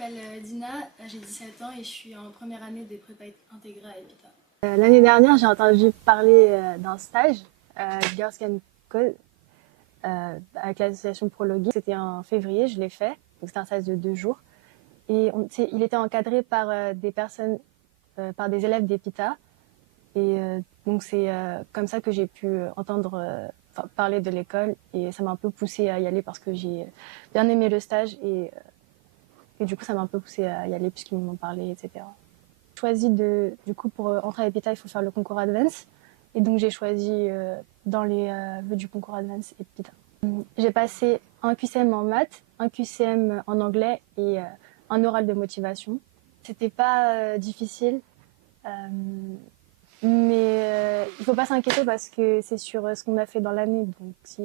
Je m'appelle Dina, j'ai 17 ans et je suis en première année des prépa intégrées à EPITA. L'année dernière, j'ai entendu parler d'un stage Girls Can Code avec l'association Prologuer. C'était en février, je l'ai fait. Donc c'était un stage de 2 jours. Et il était encadré par des personnes, par des élèves d'EPITA. Et donc c'est comme ça que j'ai pu entendre parler de l'école. Et ça m'a un peu poussée à y aller parce que j'ai bien aimé le stage. Et du coup, ça m'a un peu poussée à y aller puisqu'ils m'en ont parlé, etc. Choisi du coup pour entrer à EPITA, il faut faire le concours Advance. Et donc j'ai choisi dans les vœux du concours Advance EPITA. J'ai passé un QCM en maths, un QCM en anglais et un oral de motivation. C'était pas difficile, euh, mais il faut pas s'inquiéter parce que c'est sur ce qu'on a fait dans l'année. Donc si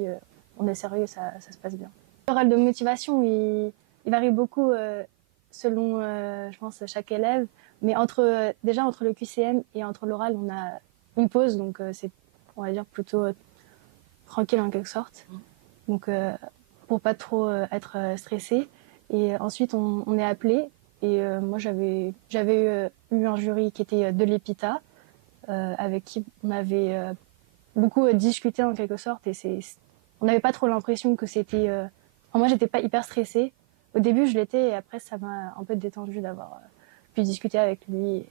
on est sérieux, ça se passe bien. L'oral de motivation, il varie beaucoup selon, je pense, chaque élève. Mais déjà entre le QCM et entre l'oral, on a une pause, donc c'est, on va dire, plutôt tranquille en quelque sorte. Donc pour pas trop être stressé. Et ensuite, on est appelé. Et moi, j'avais eu un jury qui était de l'EPITA, avec qui on avait beaucoup discuté en quelque sorte. Et on n'avait pas trop l'impression que c'était. Enfin, moi, j'étais pas hyper stressée. Au début, je l'étais, et après, ça m'a un peu détendue d'avoir pu discuter avec lui.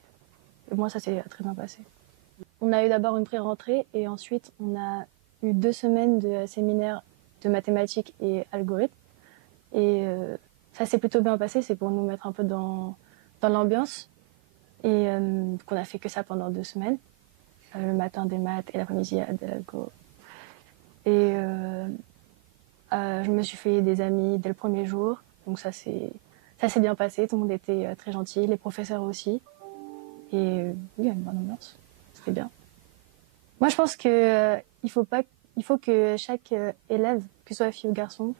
Et moi, ça s'est très bien passé. On a eu d'abord une pré-rentrée et ensuite, on a eu 2 semaines de séminaire de mathématiques et algorithmes. Et ça s'est plutôt bien passé, c'est pour nous mettre un peu dans l'ambiance. Et qu'on a fait que ça pendant 2 semaines. Le matin des maths et l'après-midi de l'algo. Et je me suis fait des amis dès le premier jour. Donc ça s'est bien passé, tout le monde était très gentil, les professeurs aussi. Et oui, il y a une bonne ambiance, c'était bien. Moi, je pense que il faut que chaque élève, que ce soit fille ou garçon,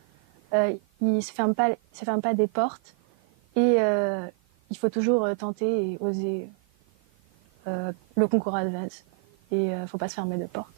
il se ferme pas des portes et il faut toujours tenter et oser le concours Advance. Et faut pas se fermer de porte.